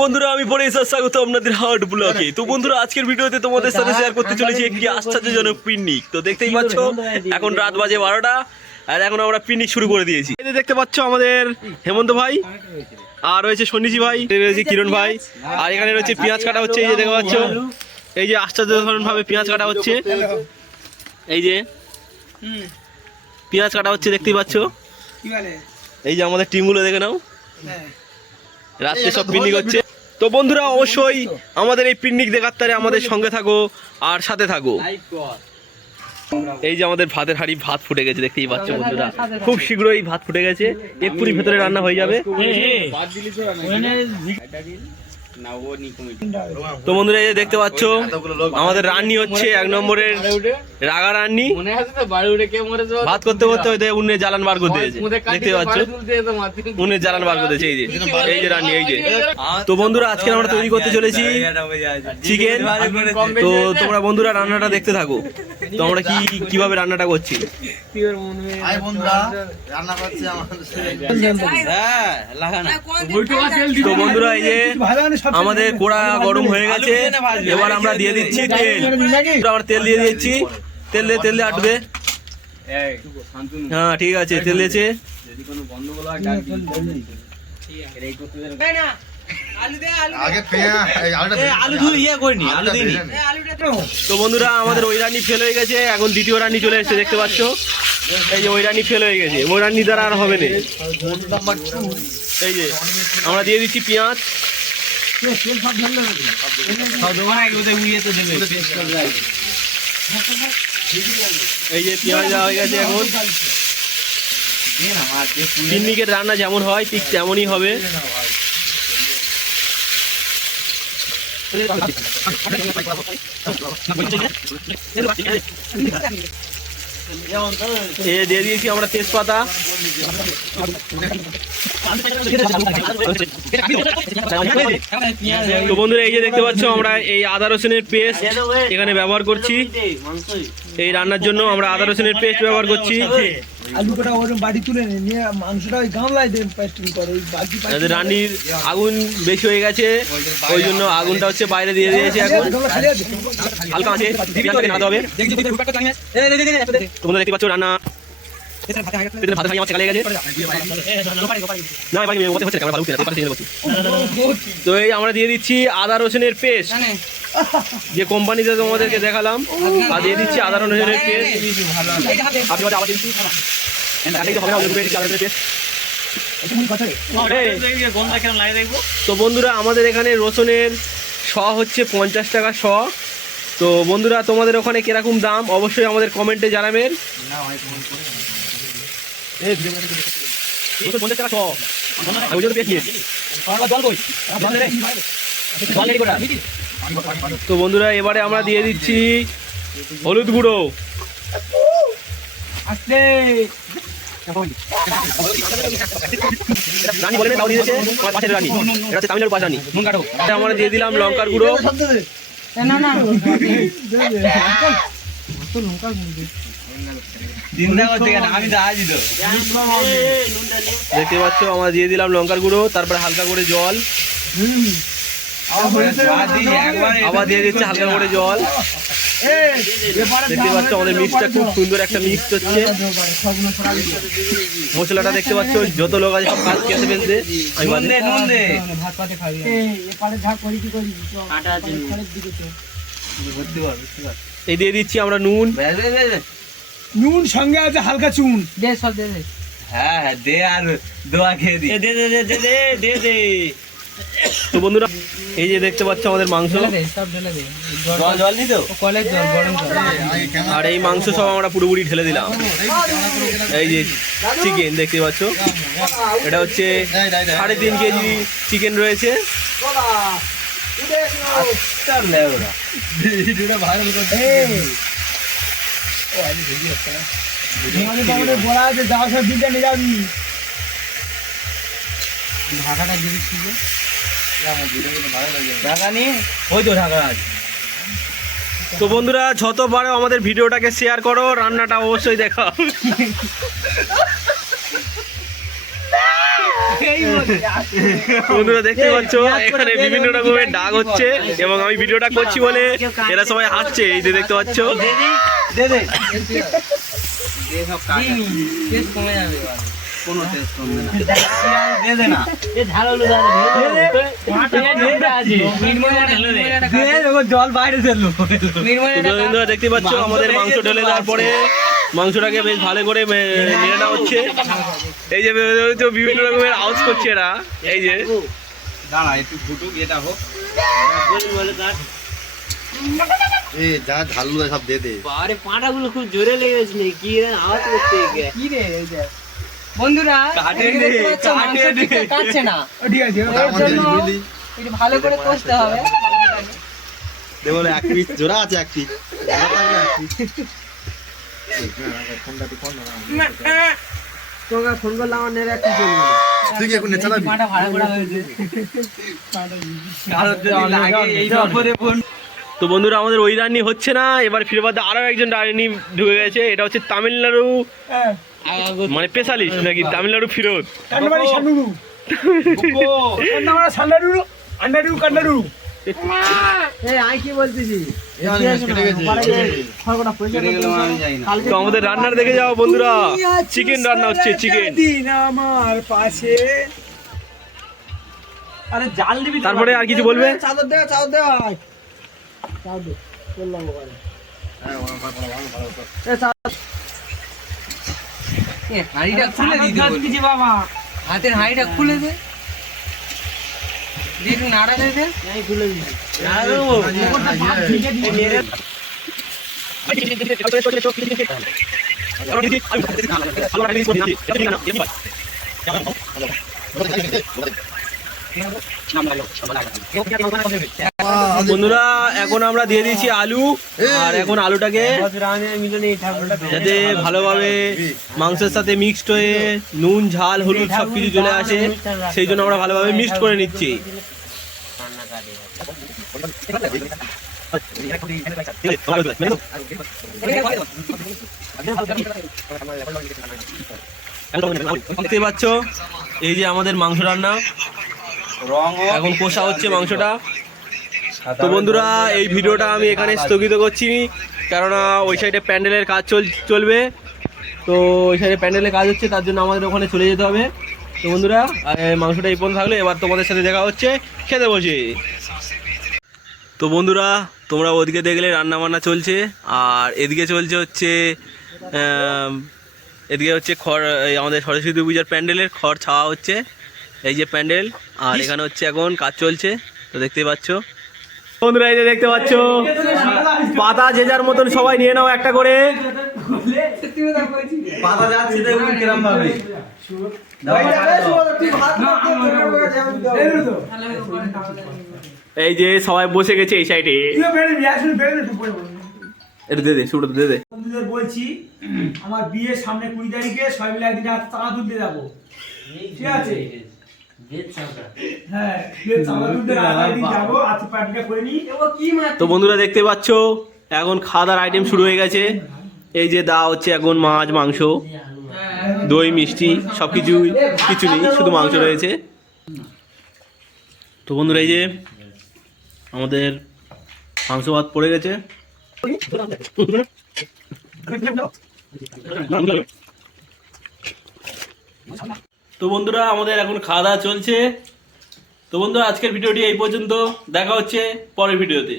বন্ধুরা আমি পরে এসে স্বাগত আপনাদের হার্ট ব্লকে। তো বন্ধুরা আজকের ভিডিওতে তোমাদের সাথে শেয়ার করতে চলেছি একটি আশ্চর্যজনক পিকনিক। তো দেখতেই পাচ্ছ এখন রাত বাজে 12টা আর এখন আমরা পিকনিক শুরু করে দিয়েছি। এই যে দেখতে পাচ্ছ আমাদের হেমন্ত ভাই আর রয়েছে সন্নিজি ভাই, রয়েছে কিরণ ভাই, আর এখানে রয়েছে পেঁয়াজ কাটা হচ্ছে। এই যে দেখতে পাচ্ছ এই যে আশ্চর্যজনক ভাবে পেঁয়াজ কাটা হচ্ছে। এই যে পেঁয়াজ কাটা হচ্ছে দেখতেই পাচ্ছ। এই যে আমাদের টিমগুলো দেখে নাও, রাত্রে সব পিকনিক হচ্ছে। তো বন্ধুরা অবশ্যই আমাদের এই পিকনিক দেখার তারে আমাদের সঙ্গে থাকো আর সাথে থাকো। এই যে আমাদের ভাতের হাঁড়ি ভাত ফুটে গেছে দেখতেই পাচ্ছ বন্ধুরা, খুব শীঘ্রই ভাত ফুটে গেছে, এক্ষুনি ভেতরে রান্না হয়ে যাবে। তো বন্ধুরা এই যে দেখতে পাচ্ছ আমাদের রান্নি হচ্ছে 1 নম্বরের রাগা রান্নি। ভাত করতে করতে হয়তো উনুনে জ্বালান বার করে দিয়েছে দেখতে পাচ্ছ, উনুনে জ্বালান বার করে দিয়েছে। এই যে রান্নি এই যে। তো বন্ধুরা আজকে আমরা তৈরি করতে চলেছি চিকেন। তো তোমরা বন্ধুরা রান্নাটা দেখতে থাকো, তো আমরা কিভাবে রান্নাটা করছি। তো বন্ধুরা এই যে আমাদের কড়া গরম হয়ে গেছে, এবার আমরা দিয়ে দিচ্ছি তেল। আমরা তেল দিয়ে দিচ্ছি, তেল দিয়ে আটবে। হ্যাঁ ঠিক আছে, তেল দিয়েছে। তো বন্ধুরা আমাদের ওই রান্নি ফেল হয়ে গেছে, এখন দ্বিতীয় রান্নি চলে এসেছে দেখতে পাচ্ছ। এই যে ওই রান্নি ফেল হয়ে গেছে, ওই রান্নি দ্বারা আর হবে না। এই যে আমরা দিয়ে দিচ্ছি পেঁয়াজ। এই যে পেঁয়াজ দেওয়া হয়ে গেছে। এখন পিকনিকের রান্না যেমন হয় ঠিক তেমনই হবে। দিয়ে দিয়েছি আমরা তেজপাতা। তো বন্ধুরা এই যে দেখতে পাচ্ছ আমরা এই আদা রসুনের পেস্ট এখানে ব্যবহার করছি। এই রান্নার জন্য আমরা আদা রসুনের পেস্ট ব্যবহার করছি। রান্নির আগুন বেশি হয়ে গেছে, ওই জন্য আগুনটা হচ্ছে বাইরে দিয়ে দিয়েছে। এখন হালকা আছে, নাড়াতে হবে। তোমরা দেখতে পাচ্ছ রান্না তো এই আমরা দিয়ে দিচ্ছি আদা রসুনের পেস্ট, যে কোম্পানিতে তোমাদেরকে দেখালাম, আর দিয়ে দিচ্ছি আদা রসুনের পেস্ট। তো বন্ধুরা আমাদের এখানে রসুনের শ হচ্ছে 50 টাকা শ। তো বন্ধুরা তোমাদের ওখানে কিরকম দাম অবশ্যই আমাদের কমেন্টে জানাবেন। তো বন্ধুরা এবারে আমরা দিয়ে দিচ্ছি হলুদ গুঁড়ো। আমরা দিয়ে দিলাম লঙ্কার গুঁড়ো। দেখতে পাচ্ছ আমরা দিয়ে দিলাম লঙ্কার গুঁড়ো, তারপরে হালকা করে জল, আবার দিয়ে দিচ্ছে হালকা করে জল। দেখতে পাচ্ছ আমাদের মিক্সটা খুব সুন্দর একটা মিক্স হচ্ছে। মশলাটা দেখতে পাচ্ছ যত লোক আছে সব কাজ খেতে ফেলছে। এই দিয়ে দিচ্ছি আমরা নুন, নুন সঙ্গে আছে হালকা চুন। হ্যাঁ দে আর দোয়া খেয়ে দি। তো বন্ধুরা এই যে দেখতে পাচ্ছ আমাদের মাংস, আর এই মাংস সব আমরা পুরোপুরি ঢেলে দিলাম। এই যে চিকেন দেখতে পাচ্ছ, এটা হচ্ছে 3.5 কেজি চিকেন রয়েছে। ঢাকাটা দিয়েছি, ঢাকা নিয়ে ওই তো ঢাকা আছে। তো বন্ধুরা যত পারো আমাদের ভিডিওটাকে শেয়ার করো, রান্নাটা অবশ্যই দেখাও। বন্ধুরা দেখতে পাচ্ছ এখানে বিভিন্ন রকমের ডাক হচ্ছে এবং আমি ভিডিওটা করছি বলে এরা সবাই হাসছে। এই যে দেখতে পাচ্ছ দে দে সব কাজ টেস্ট কমে যাবে এবার কোনো টেস্ট কমবে না দে দে না জল বাইরে ফেললো। বন্ধুরা দেখতে পাচ্ছ আমাদের মাংস ঢেলে দেওয়ার পরে মাংসটাকে বেশ ভালো করে নেড়ে নেওয়া হচ্ছে। এই যে বিভিন্ন রকমের আওয়াজ করছে এরা। এই যে দাঁড়া একটু ফুটুক এটা হোক যা ঝালু সব দে দে। আরে পাটাগুলো খুব জোরে লেগেছে কি আওয়াজ করতে কি রে এই যে বন্ধুরা কাটে নে কাটে নে কাটছে না ও ঠিক আছে এর জন্য একটু ভালো করে কষতে হবে। দে বলে এক পিস জোড়া আছে এক পিস জোড়া থাকলে এক পিস। তোমরা ফোন করলে আমার নেড়ে একটু চলবে তুই কি এখন নে চালাবি? পাটা ভাড়া করা হয়েছে কারোর যদি লাগে এই নম্বরে ফোন। তো বন্ধুরা আমাদের ওই রান্নি হচ্ছে না, এবার ফিরে বাদে আরো একজন রান্নি ঢুকে গেছে। এটা হচ্ছে তামিলনাড়ু মানে স্পেশালিস্ট নাকি তামিলনাড়ু ফিরোজ। কান্নাবাড়ি সান্ডুরু কান্নাবাড়ি সান্ডুরু কান্নারু এই আই কি বলতেছি কেটে গেছে। খড়গটা পয়সা চলে গেল আমি যাই না। তো আমাদের রান্নার দেখে যাও বন্ধুরা, চিকেন রান্না হচ্ছে চিকেন। দিন আমার পাশে আরে জাল দিবি তো। তারপরে আর কিছু বলবে? চাদর দে চাও দে বললাম ওখানে এ হাঁড়িটা খুলে দিতে বলি বাবা হাতের হাঁড়িটা খুলে দে দিয়ে একটু নাড়া দে দে আমি খুলে দিই বন্ধুরা এখন আমরা দিয়ে দিয়েছি আলু, আর এখন আলুটাকে যাতে ভালোভাবে মাংসের সাথে মিক্সড হয়ে নুন ঝাল হলুদ সবকিছু চলে আসে সেই জন্য আমরা ভালোভাবে মিক্সড করে নিচ্ছি। দেখতে পাচ্ছ এই যে আমাদের মাংস রান্না এখন কষা হচ্ছে মাংসটা। তো বন্ধুরা এই ভিডিওটা আমি এখানে স্থগিত করছি, কেননা ওই সাইডে প্যান্ডেলের কাজ চলবে। তো ওই সাইডে প্যান্ডেলের কাজ হচ্ছে, তার জন্য আমাদের ওখানে চলে যেতে হবে। তো বন্ধুরা মাংসটা এই পর্যন্ত থাকলো, এবার তোমাদের সাথে দেখা হচ্ছে খেতে বসে। তো বন্ধুরা তোমরা ওদিকে দেখলে রান্না বান্না চলছে, আর এদিকে চলছে হচ্ছে এদিকে হচ্ছে খড়, এই আমাদের সরস্বতী পূজার প্যান্ডেলের খড় ছাওয়া হচ্ছে। এই যে প্যান্ডেল, আর এখানে হচ্ছে এখন কাজ চলছে। তো দেখতেই পাচ্ছ বন্ধুরা, এই যে দেখতে পাচ্ছ পাতা যে যার মতন সবাই নিয়ে নাও একটা করে। পাতা যাচ্ছে দেখুন কিরম ভাবে এই যে সবাই বসে গেছে এই সাইডে। এটা দে দে শুরু দে দে। বন্ধুদের বলছি আমার বিয়ের সামনে 20 তারিখে সবাই মিলে একদিন চাঁদা তুলতে যাবো, ঠিক আছে? হ্যাঁ চাঁদা তুলতে একদিন যাবো, আজকে পার্টিটা করে নিই। তো বন্ধুরা দেখতে পাচ্ছ এখন খাওয়া দাওয়ার আইটেম শুরু হয়ে গেছে। এই যে দেওয়া হচ্ছে এখন মাছ মাংস দই মিষ্টি সবকিছু, কিছু নেই শুধু মাংস রয়েছে। তো বন্ধুরা এই যে আমাদের মাংস ভাত পড়ে গেছে। তো বন্ধুরা আমাদের এখন খাওয়া দাওয়া চলছে। তো বন্ধুরা আজকের ভিডিওটি এই পর্যন্ত, দেখা হচ্ছে পরের ভিডিওতে।